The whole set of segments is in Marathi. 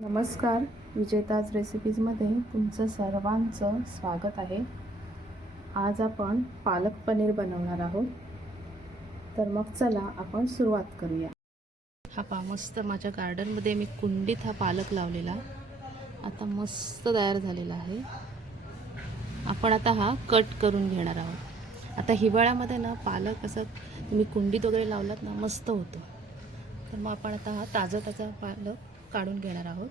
नमस्कार विजेताज रेसिपीजमध्ये तुमचं सर्वांचं स्वागत आहे. आज आपण पालक पनीर बनवणार आहोत. तर मग चला आपण सुरुवात करूया. हा पा मस्त माझ्या गार्डनमध्ये मी कुंडीत हा पालक लावलेला. आता मस्त तयार झालेला आहे. आपण आता हा कट करून घेणार आहोत. आता हिवाळ्यामध्ये ना पालक असं तुम्ही कुंडीत वगैरे लावलात ना मस्त होतं. तर मग आपण आता हा ताजा ताजा पालक काढून घेणार आहोत.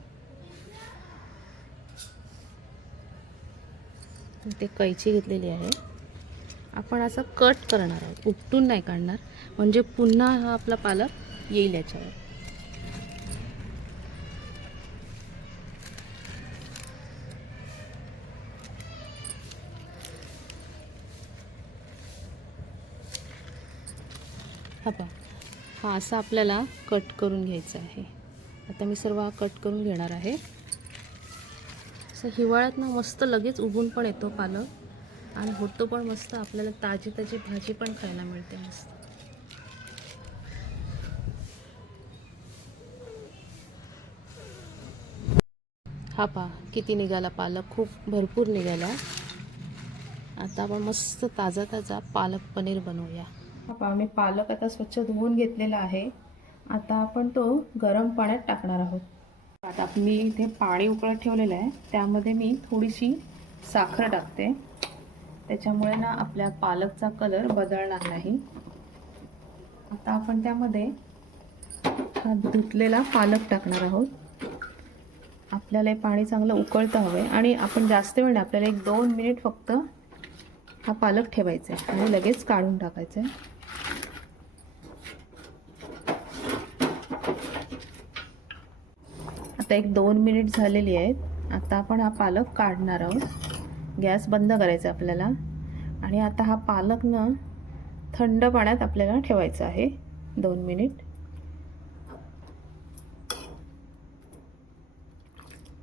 ते कैची घेतलेली आहे. आपण असं कट करणार आहोत. उपटून नाही काढणार. म्हणजे पुन्हा हा आपला पालक येईल याच्यावर. हा पहा. हा असा आपल्याला कट करून घ्यायचा आहे. आता मी सर्व कट करून घेणार आहे. असं हिवाळ्यात ना मस्त लगेच उगून पण येतो पालक. आणि होतो पण मस्त आपल्याला ताजी ताजी भाजी पण खायला मिळते मस्त. हा पा किती निघाला पालक खूप भरपूर निघाला. आता आपण मस्त ताजा ताजा पालक पनीर बनवूया. हा पा मी पालक आता स्वच्छ धुवून घेतलेला आहे. आता आपण तो गरम पाण्यात टाकणार आहोत. आता मी इथे पाणी उकळत ठेवलेलं आहे. त्यामध्ये मी थोडीशी साखर टाकते. त्याच्यामुळे ना आपल्या पालकचा कलर बदलणार नाही. आता आपण त्यामध्ये हा धुतलेला पालक टाकणार आहोत. आपल्याला हे पाणी चांगलं उकळतं हवं आणि आपण जास्त वेळ आपल्याला एक दोन मिनिट फक्त हा पालक ठेवायचा आहे आणि लगेच काढून टाकायचं आहे. आता एक दोन मिनिट झालेली आहेत. आता आपण हा पालक काढणार आहोत. गॅस बंद करायचा आपल्याला. आणि आता हा पालक ना थंड पाण्यात आपल्याला ठेवायचा आहे. दोन मिनिट.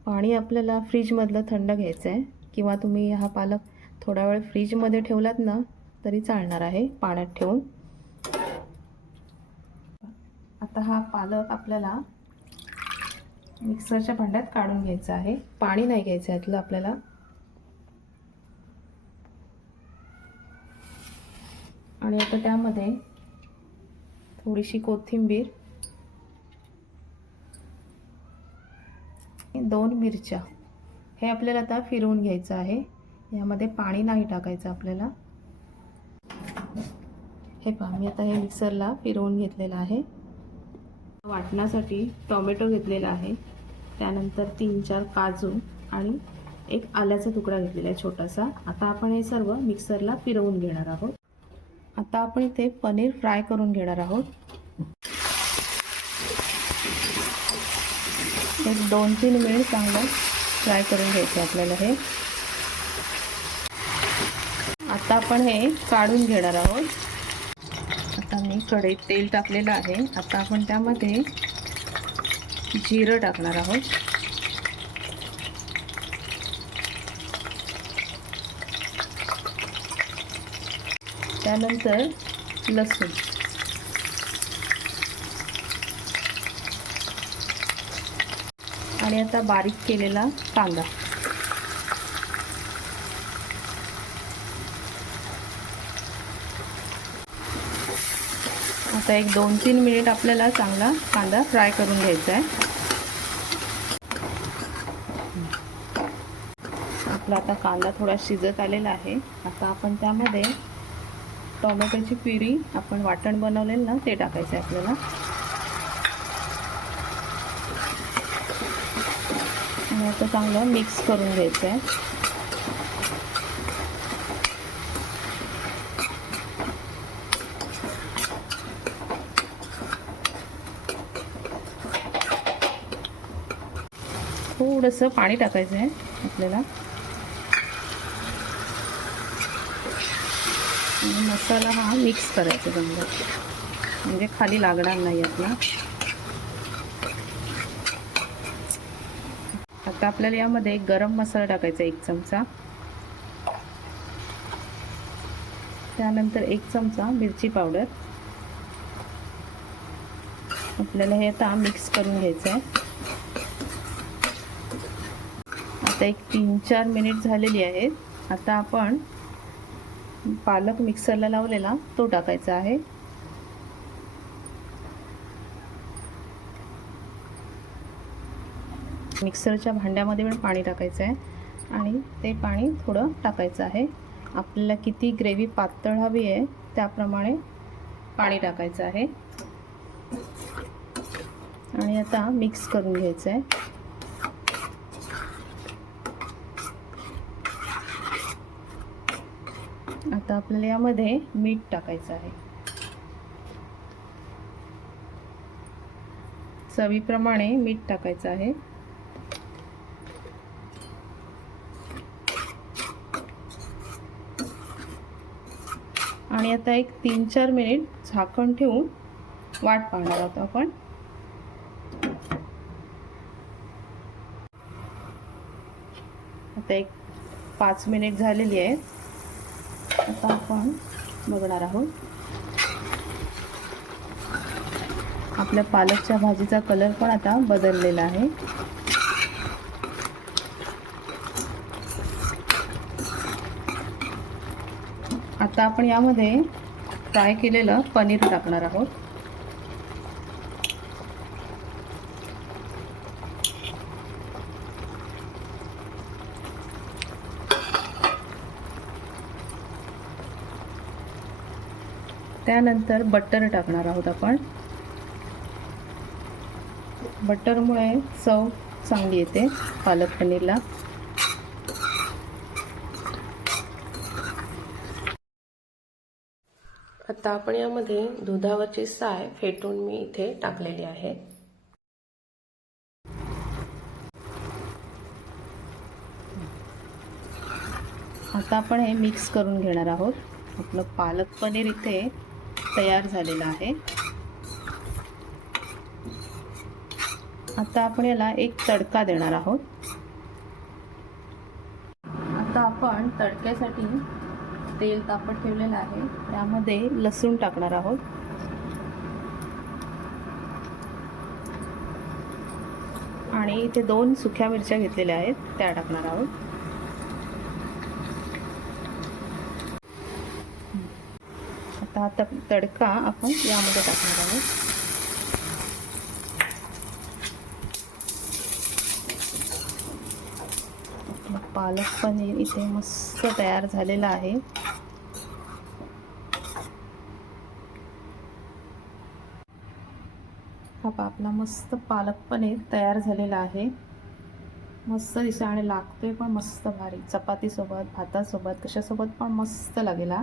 पाणी आपल्याला फ्रीजमधलं थंड घ्यायचं आहे. किंवा तुम्ही हा पालक थोडा वेळ फ्रीजमध्ये ठेवलात ना तरी चालणार आहे पाण्यात ठेवून. आता हा पालक आपल्याला मिक्सरच्या भांड्यात काढून घ्यायचं आहे. पाणी नाही घ्यायचं यातलं आपल्याला. आणि आता त्यामध्ये थोडीशी कोथिंबीर दोन मिरच्या हे आपल्याला आता फिरवून घ्यायचं आहे. यामध्ये पाणी नाही टाकायचं आपल्याला. हे पहा मी आता हे मिक्सरला फिरवून घेतलेलं आहे. वाटण्यासाठी टोमॅटो घेतलेला आहे. त्यानंतर तीन चार काजू आणि एक आल्याचा तुकडा घेतलेला आहे छोटासा. आता आपण हे सर्व मिक्सरला फिरवून घेणार आहोत. आता आपण इथे पनीर फ्राय करून घेणार आहोत. एक दोन तीन वेळ चांगलं फ्राय करून घ्यायचं आपल्याला हे. आता आपण हे काढून घेणार आहोत. आता मी कढईत तेल टाकलेलं आहे. आता आपण त्यामध्ये जिरं टाकणार आहोत. त्यानंतर लसूण. आणि आता बारीक केलेला कांदा. आता एक दोन तीन मिनिट आपल्याला चांगला कांदा फ्राय करून घ्यायचा आहे. आपला आता कांदा थोडा शिजत आलेला आहे. आता आपण त्यामध्ये टोमॅटोची पिरी आपण वाटण बनवलेलं ना ते टाकायचं आहे आपल्याला. आणि आता चांगलं मिक्स करून घ्यायचं आहे. थोडंसं पाणी टाकायचं आहे आपल्याला. मसाला हा मिक्स करायचा चांगला म्हणजे खाली लागणार नाही आपला. आता आपल्याला यामध्ये गरम मसाला टाकायचा एक चमचा. त्यानंतर एक चमचा मिरची पावडर. आपल्याला हे आता मिक्स करून घ्यायचं आहे. आता एक तीन चार मिनिट झालेली आहेत. आता आपण पालक मिक्सरला लावलेला तो टाकायचा आहे. मिक्सरच्या भांड्यामध्ये पण पाणी टाकायचं आहे आणि ते पाणी थोडं टाकायचं आहे. आपल्याला किती ग्रेव्ही पातळ हवी आहे त्याप्रमाणे पाणी टाकायचं आहे. आणि आता मिक्स करून घ्यायचं आहे. आता आपल्याला यामध्ये मीठ टाकायचं आहे. चवीप्रमाणे मीठ टाकायचं आहे. आणि आता एक तीन चार मिनिट झाकण ठेवून वाट पाहणार आहोत आपण. आता एक पाच मिनिट झालेली आहे. आता आपण बघणार आहोत. आपल्या पालकच्या भाजीचा कलर पण आता बदललेला आहे. आता आपण यामध्ये फ्राय केलेलं पनीर टाकणार आहोत. त्यानंतर बटर टाकणार आहोत आपण. बटरमुळे चव चांगली येते पालक पनीरला. आता आपण यामध्ये दुधावरची साय फेटून मी इथे टाकलेली आहे. आता आपण हे मिक्स करून घेणार आहोत. आपलं पालक पनीर इथे तयार झालेलं आहे. आता आपण याला एक तडका देणार आहोत. आता आपण तडक्यासाठी तेल तापत ठेवलेलं आहे. त्यामध्ये लसूण टाकणार आहोत. आणि इथे दोन सुक्या मिरच्या घेतलेल्या आहेत त्या टाकणार आहोत. आता हा तडका आपण यामध्ये टाकणार आहोत. पालक पनीर इथे मस्त तयार झालेलं आहे. हा आपला मस्त पालक पनीर तयार झालेला आहे. मस्त दिसा आणि लागतोय पण मस्त भारी. चपातीसोबत भातासोबत कशासोबत पण मस्त लागेल हा.